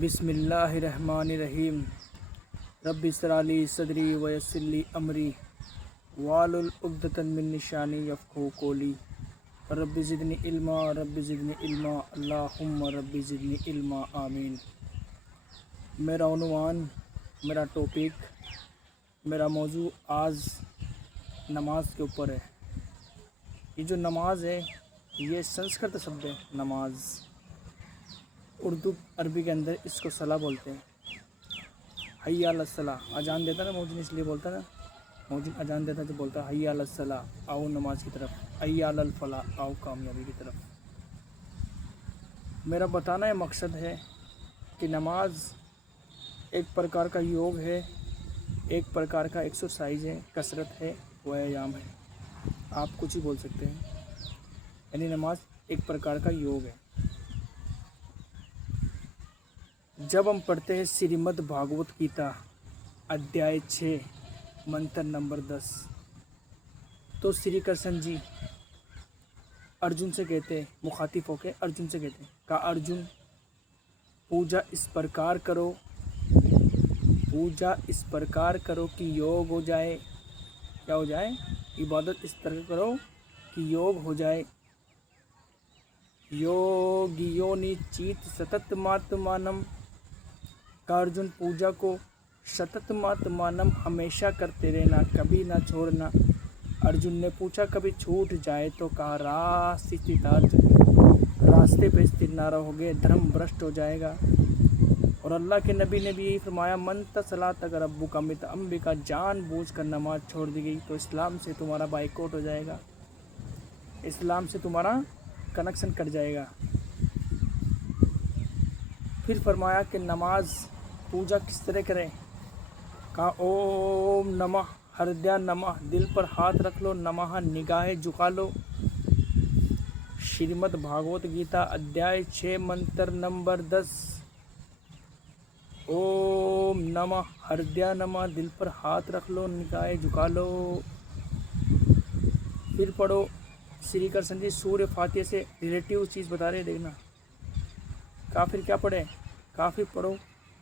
بسم اللہ الرحمن الرحیم رب اشرح لی صدری ویسر لی امری واحلل عقدۃ من لسانی یفقہوا قولی رب زدنی علما اللہم رب زدنی علما آمین۔ میرا عنوان، میرا ٹاپک، میرا موضوع آج نماز کے اوپر ہے۔ یہ جو نماز ہے یہ سنسکرت شبد ہے نماز، اردو عربی کے اندر اس کو صلاح بولتے ہیں۔ حی علی الصلاح، اذان دیتا نا مؤذن، اس لیے بولتا نا مؤذن اذان دیتا تو بولتا حی علی الصلاح، آؤ نماز کی طرف، حی علی الفلاح، آؤ کامیابی کی طرف۔ میرا بتانا یہ مقصد ہے کہ نماز ایک پرکار کا یوگ ہے، ایک پرکار کا ایکسرسائز ہے، کسرت ہے، ویایام ہے، آپ کچھ ہی بول سکتے ہیں۔ یعنی نماز ایک پرکار کا یوگ ہے۔ جب ہم پڑھتے ہیں سریمد بھاگوت گیتا ادھیائے 6 منتر نمبر 10، تو شری کرشن جی ارجن سے کہتے ہیں، مخاطب ہو کے ارجن سے کہتے ہیں، کہا ارجن پوجا اس پرکار کرو، پوجا اس پرکار کرو کہ یوگ ہو جائے۔ کیا ہو جائے؟ عبادت اس طرح کرو کہ یوگ ہو جائے۔ یوگیو نیچیت ستت ماتمانم، کا ارجن پوجا کو ستت ماتمانم ہمیشہ کرتے رہنا، کبھی نہ چھوڑنا۔ ارجن نے پوچھا کبھی چھوٹ جائے تو کہا راستے پہ استر نہ رہو گے، دھرم بھرشٹ ہو جائے گا۔ اور اللہ کے نبی نے بھی یہی فرمایا، منت صلاۃ اگر ابو کا مت امبکا، جان بوجھ کر نماز چھوڑ دی گئی تو اسلام سے تمہارا بائیکاٹ ہو جائے گا، اسلام سے تمہارا کنیکشن کٹ جائے گا۔ پھر فرمایا کہ نماز پوجا کس طرح کریں؟ کہا اوم نمہ ہردیا نمہ، دل پر ہاتھ رکھ لو، نمہ نگاہیں جھکا لو۔ شریمد بھاگوت گیتا ادھیائے 6 منتر نمبر 10، اوم نمہ ہردیا نمہ، دل پر ہاتھ رکھ لو، نگاہیں جھکا لو۔ پھر پڑھو شری کرشن جی سورہ فاتحہ سے ریلیٹیو چیز بتا رہے، دیکھنا۔ کافر کیا پڑھے؟ کافر پڑھو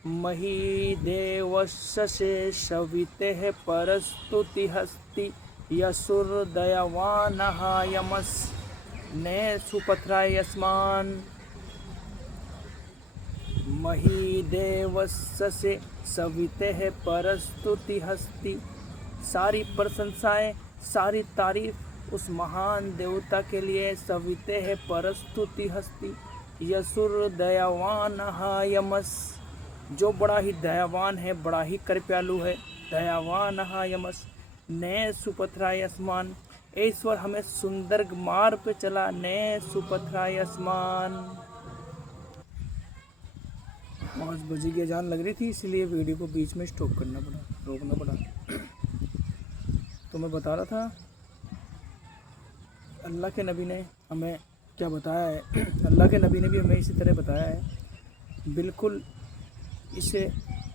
مہی دیوسے شویتے پرستوتی ہستی یسر دیوانہ یمس نے سپتھرائے اسمان۔ مہی دیوسے شویتے پرستوتی ہستی، ساری پرشنسائیں، ساری تعریف اس مہان دیوتا کے لیے۔ شویتے پرستوتی ہستی یسر دیوانہ یمس، جو بڑا ہی دیوان ہے، بڑا ہی کرپیالو ہے۔ دیوانہ یمس نے سپتھرائے اسمان، ایشور ہمیں سندرگ مارگ پہ چلا، نے سپتھرائے اسمان۔ 5 بجے کی اذان لگ رہی تھی، اس لیے ویڈیو کو بیچ میں سٹاپ کرنا پڑا، روکنا پڑا۔ تو میں بتا رہا تھا اللہ کے نبی نے ہمیں کیا بتایا ہے، اللہ کے نبی نے بھی ہمیں اسی طرح بتایا ہے، بالکل اسے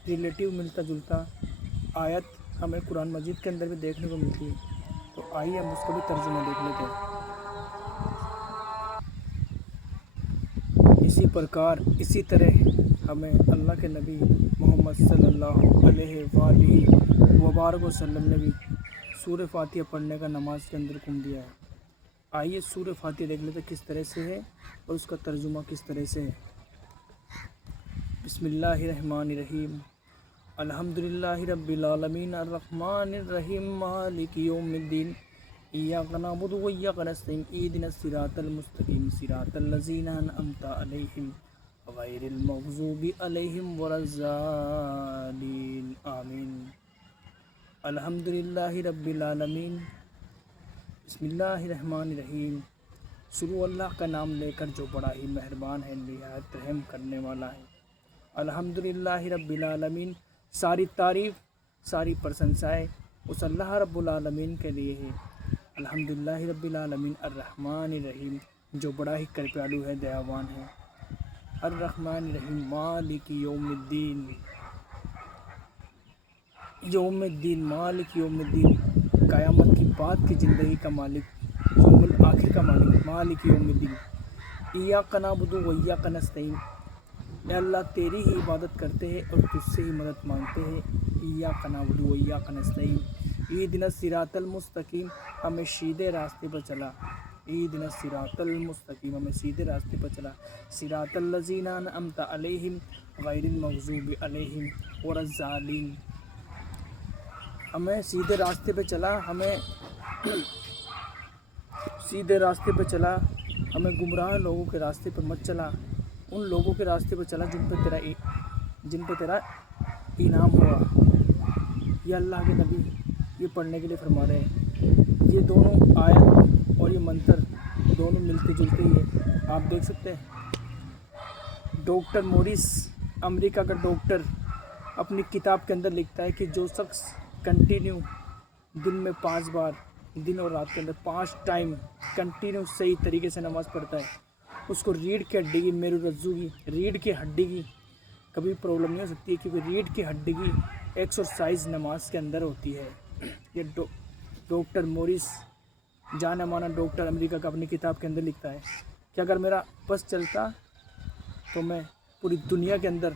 ریلیٹیو ملتا جلتا آیت ہمیں قرآن مجید کے اندر بھی دیکھنے کو ملتی ہے۔ تو آئیے ہم اس کو بھی ترجمہ دیکھ لیتے ہیں۔ اسی پرکار، اسی طرح ہمیں اللہ کے نبی محمد صلی اللہ علیہ وآلہ وبارک وسلم نے بھی سورہ فاتحہ پڑھنے کا نماز کے اندر حکم دیا ہے۔ آئیے سورہ فاتحہ دیکھ لیتے کس طرح سے ہے اور اس کا ترجمہ کس طرح سے ہے۔ بسم اللہ الرحمن الرحیم، الحمدللہ رب العالمین، الرحمن الرحیم، مالک یوم الدین، ایاک نعبد و ایاک نستعین، اہدنا الصراط المستقیم، صراط الذین انعمت علیہم غیر المغضوب علیہم ولا الضالین، آمین۔ الحمدللہ رب العالمین، بسم اللہ الرحمن الرحیم، شروع اللہ کا نام لے کر جو بڑا ہی مہربان ہے، نہایت رحم کرنے والا ہے۔ الحمدللہ رب العالمین، ساری تعریف، ساری پرشنسائیں اس اللہ رب العالمین کے لیے ہے۔ الحمدللہ رب العالمین، الرحمن الرحیم، جو بڑا ہی کرپیالو ہے، دیوان ہے۔ الرحمن الرحیم، مالک یوم الدین، یوم الدین، مالک یوم الدین، قیامت کی بعد کی زندگی کا مالک، یوم الآخر کا مالک، مالک یوم الدین۔ ایاک نعبد و ایاک نستعین، اے اللہ تیری ہی عبادت کرتے ہیں اور تجھ سے ہی مدد مانگتے ہیں۔ ایاک نعبد و ایاک نستعین، اہدنا الصراط المستقیم، ہمیں سیدھے راستے پر چلا۔ اہدنا الصراط المستقیم، ہمیں سیدھے راستے پر چلا۔ صراط الذین انعمت علیہم غیر المغضوب علیہم ولا الضالین، ہمیں سیدھے راستے پہ چلا، ہمیں سیدھے راستے پہ چلا، ہمیں گمراہ لوگوں کے راستے پر مت چلا، ان لوگوں کے راستے پر چلا جن پہ تیرا انعام ہوا۔ یہ اللہ کے نبی یہ پڑھنے کے لیے فرما رہے ہیں۔ یہ دونوں آیت اور یہ منتر دونوں ملتے جلتے ہی ہیں، آپ دیکھ سکتے ہیں۔ ڈاکٹر موریس، امریکہ کا ڈاکٹر، اپنی کتاب کے اندر لکھتا ہے کہ جو شخص کنٹینیو دن میں 5 بار، دن اور رات کے اندر 5 ٹائم کنٹینیو صحیح طریقے سے نماز پڑھتا ہے، اس کو ریڑھ کی ہڈی کی، میرو رجو کی، ریڑھ کی ہڈی کی کبھی پرابلم نہیں ہو سکتی ہے، کیونکہ ریڑھ کی ہڈی کی ایکسرسائز نماز کے اندر ہوتی ہے۔ یہ ڈاکٹر موریس، جانا مانا ڈاکٹر امریکہ کا، اپنی کتاب کے اندر لکھتا ہے کہ اگر میرا بس چلتا تو میں پوری دنیا کے اندر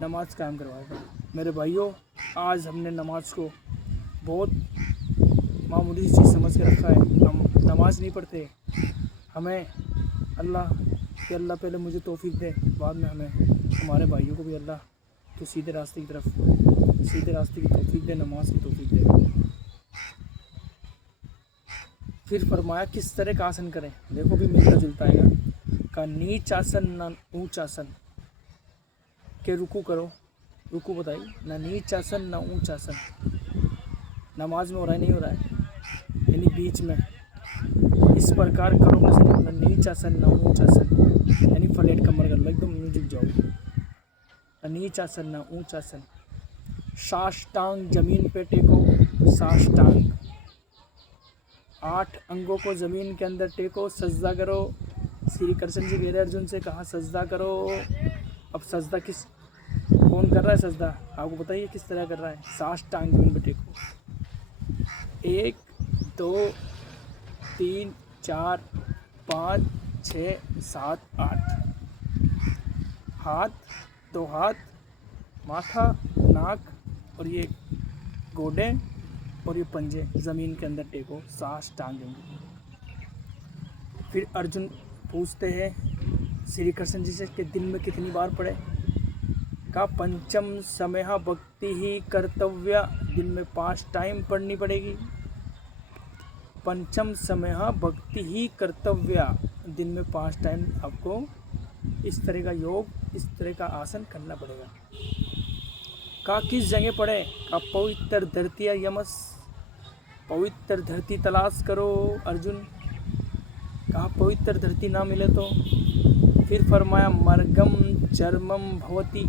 نماز قائم کروایا تھا۔ میرے بھائیوں، آج ہم نے نماز کو بہت معمولی چیز سمجھ کے رکھا ہے، ہم نماز نہیں پڑھتے۔ ہمیں اللہ پہلے مجھے توفیق دے، بعد میں ہمیں ہمارے بھائیوں کو بھی اللہ تو سیدھے راستے کی توفیق دے، نماز کی توفیق دے۔ پھر فرمایا کس طرح کا آسن کریں، دیکھو بھی ملتا جلتا ہے گا، نیچ آسن نہ اونچ آسن، کہ رکو کرو، رکو بتائی نہ نیچ آسن نہ اونچ آسن، نماز میں ہو رہا ہے نہیں ہو رہا ہے، یعنی بیچ میں اس پرکار کرو، نہ نیچ آسن نہ اونچ آسن، یعنی فلیٹ کمر کر لو، ایک دم میوزک جاؤ، نہ نیچ آسن نہ اونچ آسن۔ ساشٹانگ، زمین پہ ٹیکو، ساشٹانگ، 8 انگوں کو زمین کے اندر ٹیکو، سجدہ کرو۔ شری کرشن جی کہہ رہے ارجن سے کہا سجدہ کرو۔ اب سجدہ کون کر رہا ہے؟ سجدہ آپ کو بتائیے کس طرح کر رہا ہے؟ ساشٹانگ زمین پہ ٹیکو، 1 2 3 4 5 6 7 8، ہاتھ، 2 ہاتھ، ماتھا، ناک اور یہ گوڈے اور یہ پنجے زمین کے اندر ٹیکو، ساشٹانگ۔ پھر ارجن پوچھتے ہیں شری کرشن جی سے کہ دن میں کتنی بار پڑھے؟ کہا پنچم سمہا بھکتی ہی کرتویہ، دن میں 5 ٹائم پڑھنی پڑے گی۔ پنچم سمہا بھکتی ہی کرتویہ، دن میں 5 ٹائم آپ کو اس طرح کا یوگ، اس طرح کا آسن کرنا پڑے گا۔ کہا کس جگہ پڑھے؟ کہا پوتر دھرتیا یمس، پوتر دھرتی تلاش کرو ارجن۔ کہا پوتر دھرتی نہ ملے تو؟ پھر فرمایا مرگم چرمم بھوتی،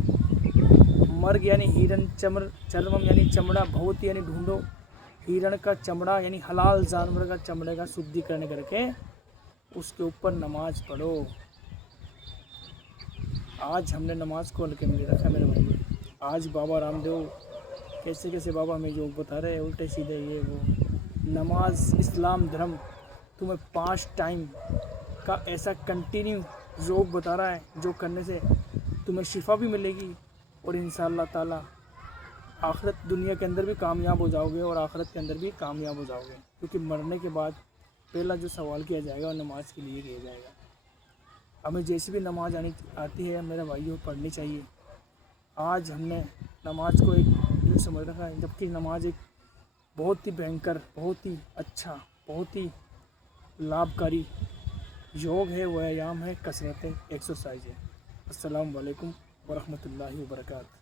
مرگ یعنی ہرن، چرمم یعنی چمڑا، بھوتی یعنی ڈھونڈو، ہرن کا چمڑا یعنی حلال جانور کا چمڑے کا شدھیکرن کر کے اس کے اوپر نماز پڑھو۔ آج ہم نے نماز کو ہلکے میں لے رکھا میرے بھائی۔ آج بابا رام دیو کیسے بابا ہمیں یوگ بتا رہے ہیں، الٹے سیدھے یہ وہ۔ نماز اسلام دھرم تمہیں 5 ٹائم کا ایسا کنٹینیو یوگ بتا رہا ہے جو کرنے سے تمہیں شفا بھی ملے گی اور انشاءاللہ تعالی آخرت دنیا کے اندر بھی کامیاب ہو جاؤ گے اور آخرت کے اندر بھی کامیاب ہو جاؤ گے، کیونکہ مرنے کے بعد پہلا جو سوال کیا جائے گا وہ نماز کے لیے کیا جائے گا۔ ہمیں جیسی بھی نماز آتی ہے میرے بھائیوں پڑھنی چاہیے۔ آج ہم نے نماز کو ایک یوں سمجھ رکھا ہے، جبکہ نماز ایک بہت ہی بھینکر، بہت ہی اچھا، بہت ہی لابھکاری یوگ ہے، ویایام ہے، کسرت ہے، ایکسرسائز ہے۔ السلام علیکم ورحمۃ اللہ وبرکاتہ۔